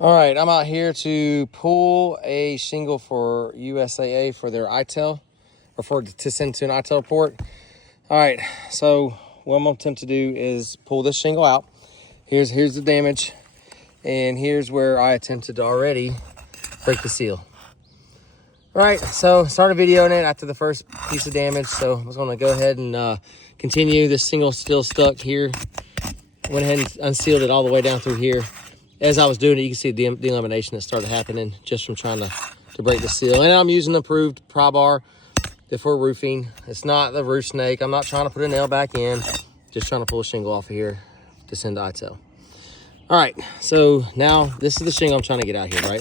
All right, I'm out here to pull a shingle for USAA for their Itel, or to send to an Itel port. All right, so what I'm gonna attempt to do is pull this shingle out. Here's the damage, and here's where I attempted to already break the seal. All right, so started videoing it after the first piece of damage, so I was gonna go ahead and continue. This shingle's still stuck here. Went ahead and unsealed it all the way down through here. As I was doing it, you can see the delamination that started happening just from trying to break the seal. And I'm using the approved pry bar for roofing. It's not the roof snake. I'm not trying to put a nail back in. Just trying to pull a shingle off of here to send to Itel. All right, so now this is the shingle I'm trying to get out here, right?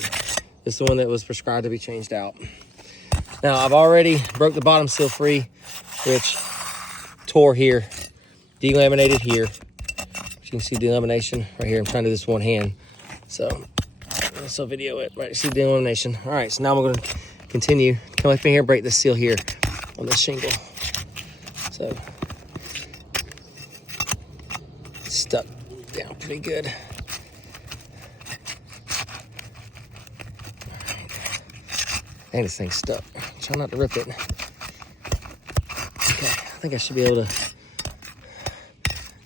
This is the one that was prescribed to be changed out. Now, I've already broke the bottom seal free, which tore here, delaminated here. You can see delamination right here. I'm trying to do this one hand. So I'll video it, right? See delamination. All right, so now I'm gonna continue. Come up in here, break this seal here on this shingle. So it's stuck down pretty good. Dang, this thing's stuck. Try not to rip it. Okay, I think I should be able to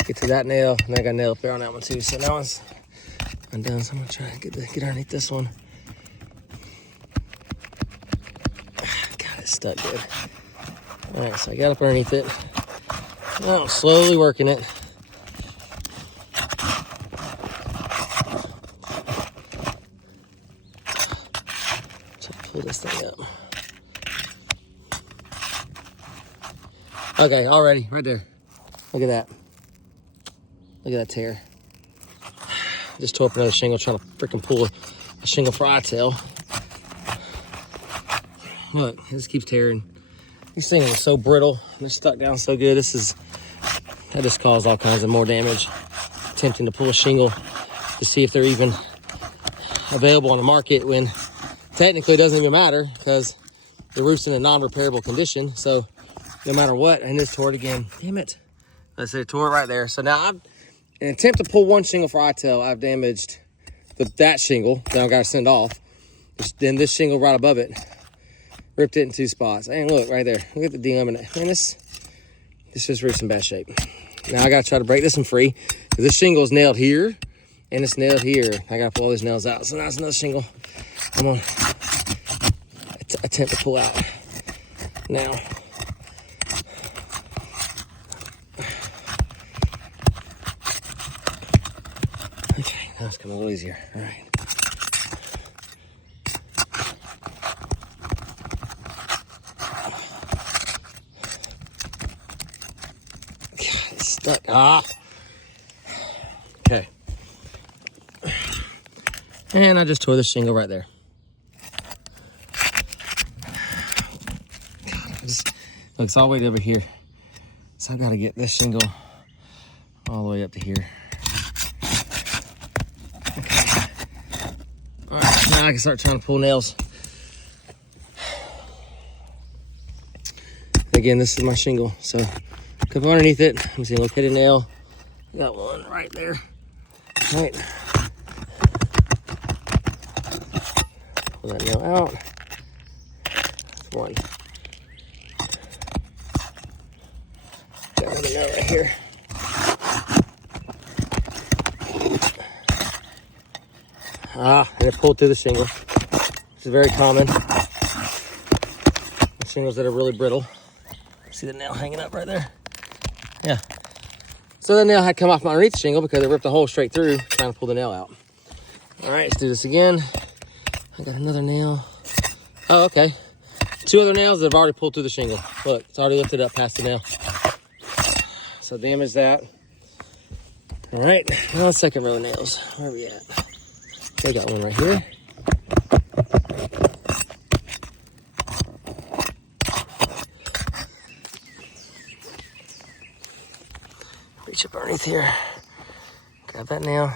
get to that nail, and I got a nail up there on that one too. So that one's undone. So I'm gonna try to get underneath this one. God, it's stuck good. All right, so I got up underneath it. Now I'm slowly working it. Pull this thing up. Okay, already, right there. Look at that. Look at that tear. Just tore up another shingle trying to freaking pull a shingle for Itel. Look, it just keeps tearing. These things are so brittle. They're stuck down so good. That just caused all kinds of more damage. Attempting to pull a shingle to see if they're even available on the market when technically it doesn't even matter because the roof's in a non-repairable condition. So no matter what, and this tore it again. Damn it. Let's say it tore it right there. So now in an attempt to pull one shingle for Itel, I've damaged that shingle that I've got to send off. Then this shingle right above it, ripped it in two spots. And look right there, look at the delaminate. Man, this roof's in bad shape. Now I got to try to break this one free because this shingle is nailed here and it's nailed here. I got to pull all these nails out. So that's another shingle I'm gonna attempt to pull out now. Okay, now it's coming a little easier. All right. God, it's stuck. Okay. And I just tore the shingle right there. Look, it's all the way over here. So I've got to get this shingle all the way up to here. Okay. All right, now I can start trying to pull nails. Again, this is my shingle. So come underneath it. Let me see, locate a nail. I got one right there. All right. Pull that nail out. That's one. Got another nail right here. And it pulled through the shingle, which is very common. Shingles that are really brittle. See the nail hanging up right there? Yeah. So the nail had come off underneath the shingle because it ripped a hole straight through trying to pull the nail out. All right, let's do this again. I got another nail. Oh, okay. Two other nails that have already pulled through the shingle. Look, it's already lifted up past the nail. So damage that. All right, now second row of nails. Where are we at? I got one right here. Reach up underneath here. Grab that nail.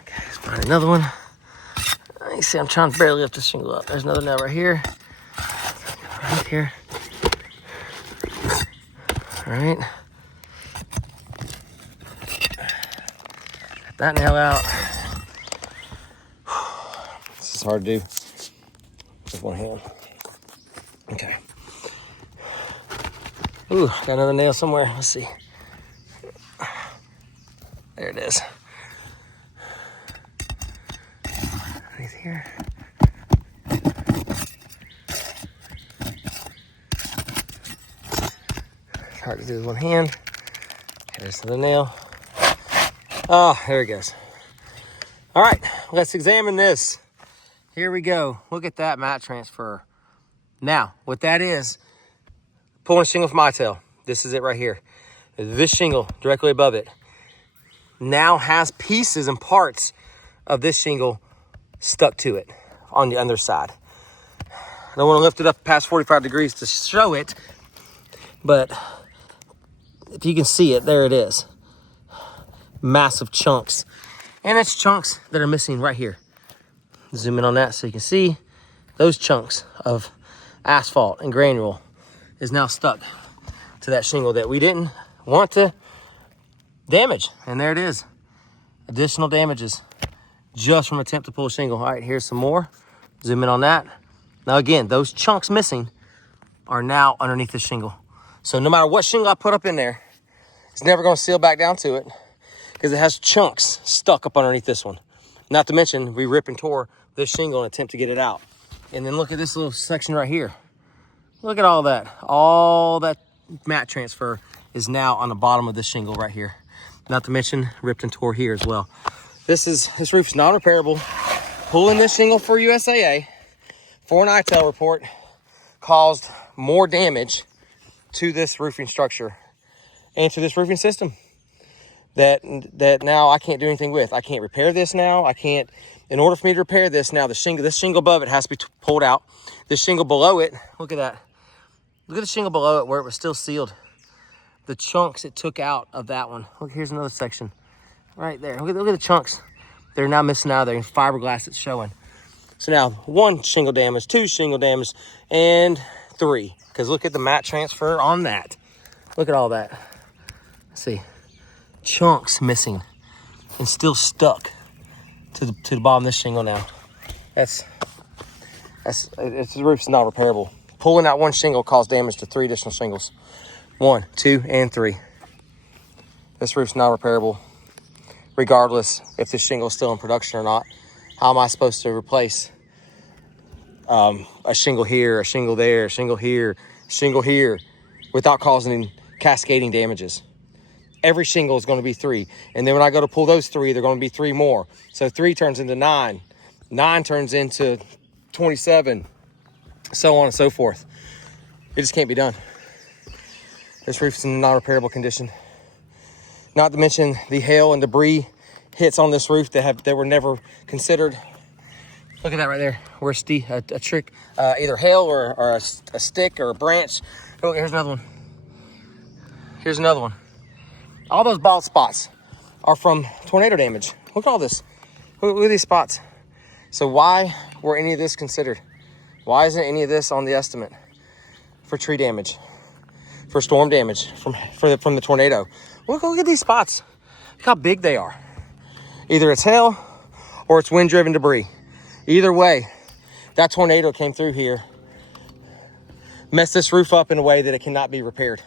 Okay, let's find another one. You see, I'm trying to barely lift the shingle up. There's another nail right here. Right here. All right. Get that nail out. This is hard to do with one hand. Okay. Ooh, got another nail somewhere. Let's see. There it is. Right here. Hard to do with one hand. Okay, there's another nail. Oh, there it goes. All right, let's examine this. Here we go. Look at that mat transfer. Now, what that is, pulling a shingle from Itel. This is it right here. This shingle directly above it now has pieces and parts of this shingle stuck to it on the underside. I don't want to lift it up past 45 degrees to show it, but if you can see it, there it is. Massive chunks. And it's chunks that are missing right here. Zoom in on that so you can see those chunks of asphalt and granule is now stuck to that shingle that we didn't want to damage. And there it is. Additional damages just from attempt to pull a shingle. All right, here's some more. Zoom in on that. Now again, those chunks missing are now underneath the shingle. So no matter what shingle I put up in there, it's never going to seal back down to it because it has chunks stuck up underneath this one. Not to mention, we rip and tore this shingle in an attempt to get it out. And then look at this little section right here. Look at all that. All that mat transfer is now on the bottom of this shingle right here. Not to mention, ripped and tore here as well. This roof is non-repairable. Pulling this shingle for USAA for an Itel report caused more damage to this roofing structure and to this roofing system that now I can't do anything with. I can't repair this now. I can't, in order for me to repair this now, this shingle above it has to be pulled out. This shingle below it, look at that. Look at the shingle below it where it was still sealed. The chunks it took out of that one. Look, here's another section right there. Look at the chunks. They're now missing out of there, and fiberglass it's showing. So now 1 shingle damage, 2 shingle damage, and 3. Because look at the mat transfer on that. Look at all that. Let's see. Chunks missing and still stuck to the bottom of this shingle now. The roof's not repairable. Pulling out 1 shingle caused damage to 3 additional shingles. 1, 2, and 3. This roof's not repairable, regardless if this shingle is still in production or not. How am I supposed to replace a shingle here, a shingle there, a shingle here, shingle here, without causing cascading damages? Every shingle is going to be 3. And then when I go to pull those 3, they're going to be 3 more. So 3 turns into 9. 9 turns into 27. So on and so forth. It just can't be done. This roof's in a non-repairable condition. Not to mention the hail and debris hits on this roof that were never considered. Look at that right there. Where a trick, either hail or a stick or a branch. Oh, here's another one. Here's another one. All those bald spots are from tornado damage. Look at all this. Look at these spots. So why were any of this considered? Why isn't any of this on the estimate for tree damage, for storm damage from the tornado? Look at these spots. Look how big they are. Either it's hail or it's wind-driven debris. Either way, that tornado came through here, messed this roof up in a way that it cannot be repaired.